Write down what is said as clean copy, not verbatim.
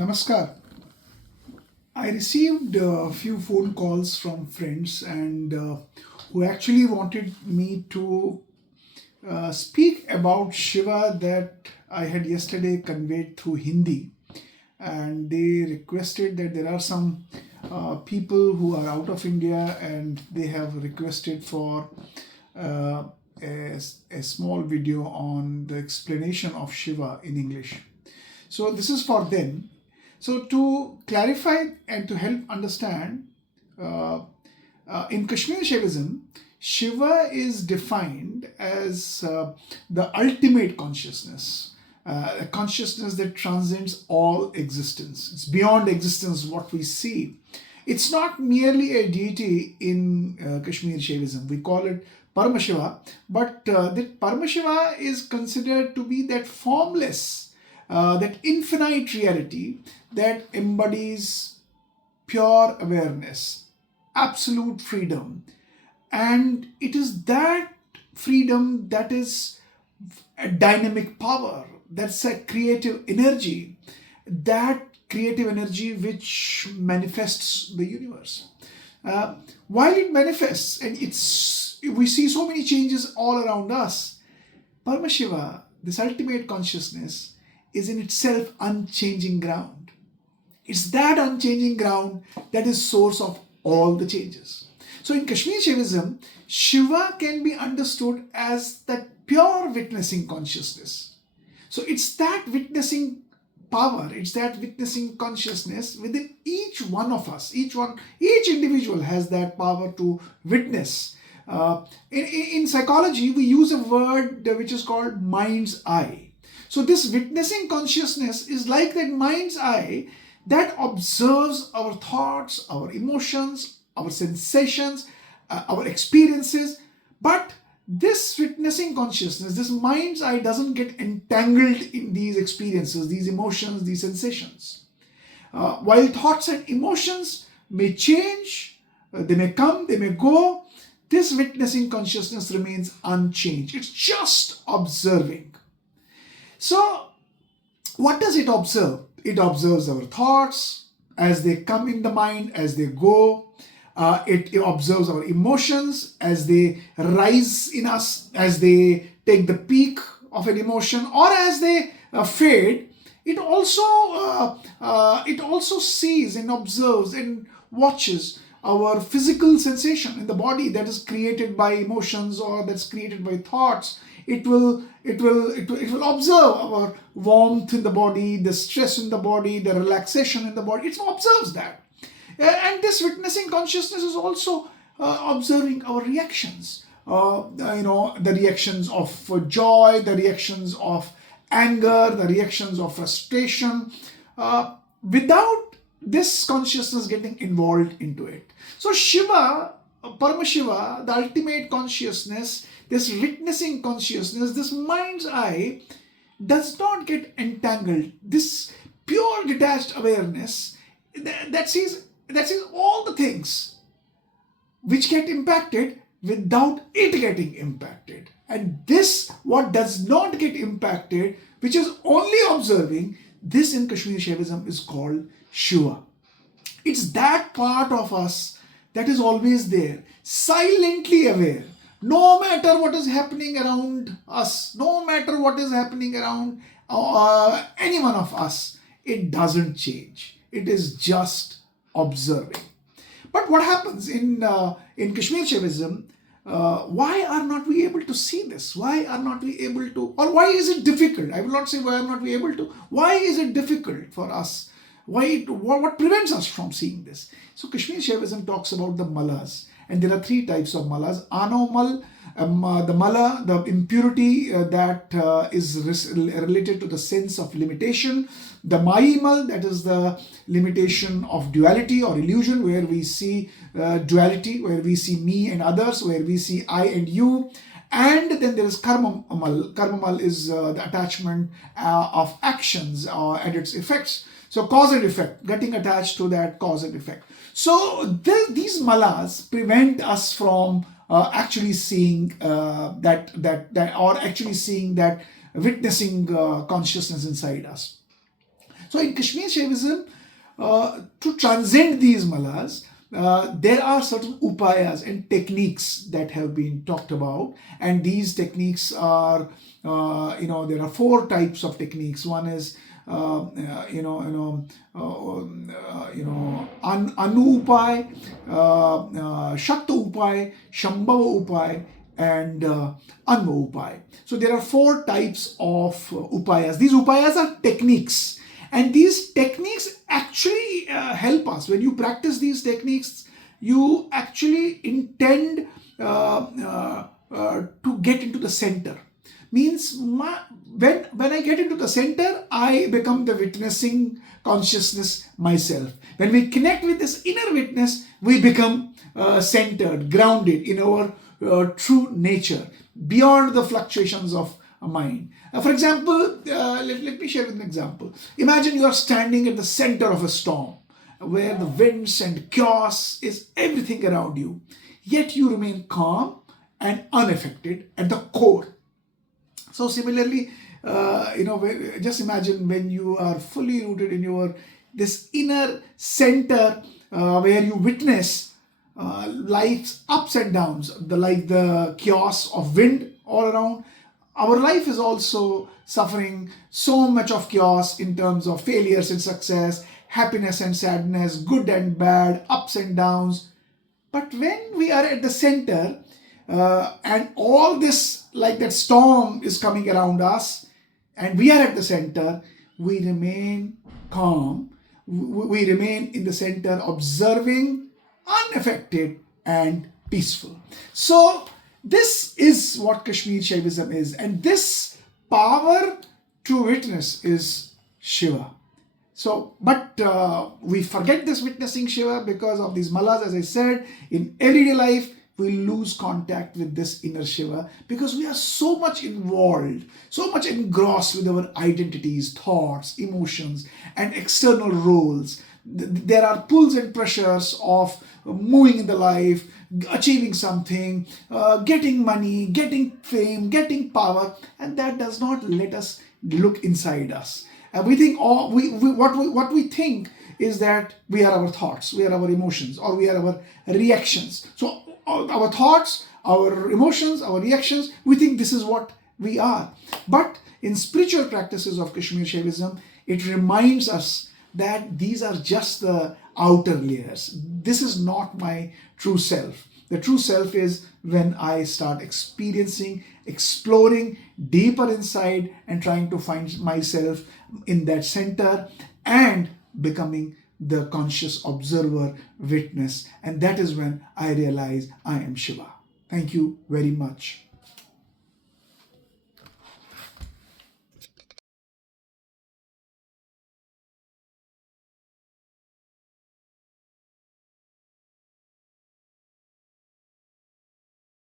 Namaskar. I received a few phone calls from friends and who actually wanted me to speak about Shiva that I had yesterday conveyed through Hindi. And they requested that there are some people who are out of India and they have requested for uh, a small video on the explanation of Shiva in English. So this is for them. So to clarify and to help understand, uh, in Kashmir Shaivism, Shiva is defined as the ultimate consciousness, a consciousness that transcends all existence. It's beyond existence what we see. It's not merely a deity in Kashmir Shaivism. We call it Paramashiva, but that Paramashiva is considered to be that formless, that infinite reality that embodies pure awareness, absolute freedom. And it is that freedom that is a dynamic power, that's a creative energy, that creative energy which manifests the universe. While it manifests and we see so many changes all around us, Paramashiva, this ultimate consciousness, is in itself unchanging ground. It's that unchanging ground that is source of all the changes. So in Kashmir Shaivism, Shiva can be understood as that pure witnessing consciousness. So it's that witnessing power, it's that witnessing consciousness within each one of us. Each individual has that power to witness. In psychology, we use a word which is called mind's eye. So this witnessing consciousness is like that mind's eye that observes our thoughts, our emotions, our sensations, our experiences. But this witnessing consciousness, this mind's eye doesn't get entangled in these experiences, these emotions, these sensations. While thoughts and emotions may change, they may come, they may go, this witnessing consciousness remains unchanged. It's just observing. So, what does it observe? It observes our thoughts as they come in the mind, as they go. It observes our emotions as they rise in us, as they take the peak of an emotion, or as they fade. It also sees and observes and watches our physical sensation in the body that is created by emotions or that's created by thoughts. It will observe our warmth in the body, the stress in the body, the relaxation in the body. It observes that. And this witnessing consciousness is also observing our reactions. The reactions of joy, the reactions of anger, the reactions of frustration, without this consciousness getting involved into it. So Shiva, Paramashiva, the ultimate consciousness, this witnessing consciousness, this mind's eye, does not get entangled. This pure detached awareness that sees all the things which get impacted without it getting impacted. And this, what does not get impacted, which is only observing, this in Kashmir Shaivism is called Shiva. It's that part of us that is always there, silently aware. No matter what is happening around us, no matter what is happening around any one of us, it doesn't change. It is just observing. But what happens in Kashmir Shaivism? Why are not we able to see this? Why are not we able to, or why is it difficult? I will not say why are not we able to. Why is it difficult for us? What prevents us from seeing this? So Kashmir Shaivism talks about the malas, and there are three types of malas. Anomal, the mala, the impurity that is related to the sense of limitation. The Maimal, that is the limitation of duality or illusion, where we see duality, where we see me and others, where we see I and you. And then there is Karmamal. Karmamal is the attachment of actions and its effects. So cause and effect, getting attached to that cause and effect. So these malas prevent us from actually seeing that, or actually seeing that witnessing consciousness inside us. So in Kashmir Shaivism, to transcend these malas, there are certain upayas and techniques that have been talked about, and these techniques are, there are four types of techniques. One is, Anu Upay, Shakta Upay, Shambhava Upay, and Anva Upay. So there are four types of upayas. These upayas are techniques, and these techniques actually help us. When you practice these techniques, you actually intend to get into the center. Means when I get into the center, I become the witnessing consciousness myself. When we connect with this inner witness, we become centered, grounded in our true nature, beyond the fluctuations of a mind. For example, let me share with an example. Imagine you are standing at the center of a storm, where the winds and chaos is everything around you, yet you remain calm and unaffected at the core. So similarly, just imagine when you are fully rooted in your this inner center, where you witness life's ups and downs, like the chaos of wind all around. Our life is also suffering so much of chaos in terms of failures and success, happiness and sadness, good and bad, ups and downs. But when we are at the center, and all this, like that storm is coming around us, and we are at the center, we remain calm. We remain in the center, observing, unaffected, and peaceful. So this is what Kashmir Shaivism is, and this power to witness is Shiva. So, but we forget this witnessing Shiva because of these malas. As I said, in everyday life, we lose contact with this inner Shiva because we are so much involved, so much engrossed with our identities, thoughts, emotions, and external roles. There are pulls and pressures of moving in the life, achieving something, getting money, getting fame, getting power, and that does not let us look inside us. And we think what we think is that we are our thoughts, we are our emotions, or we are our reactions. So our thoughts, our emotions, our reactions, we think this is what we are. But in spiritual practices of Kashmir Shaivism, it reminds us that these are just the outer layers. This is not my true self. The true self is when I start experiencing, exploring deeper inside, and trying to find myself in that center and becoming the conscious observer, witness. And that is when I realize I am Shiva. Thank you very much.